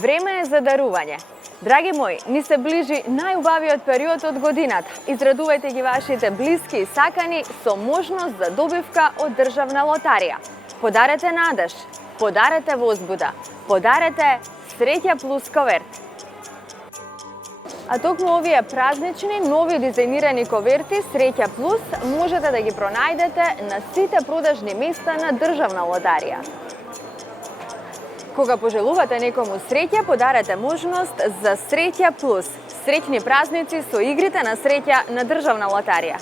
Време е за дарување. Драги мои, ни се ближи најубавиот период од годината. Израдувајте ги вашите блиски и сакани со можност за добивка од државна лотарија. Подарете надеж, подарете возбуда, подарете Среќа плюс коверт. А токму овие празнични, нови дизајнирани коверти Среќа плюс можете да ги пронајдете на сите продажни места на државна лотарија. Кога пожелувате некому среќа, подарете можност за Среќа плюс. Среќни празници со игрите на среќа на државна лотарија.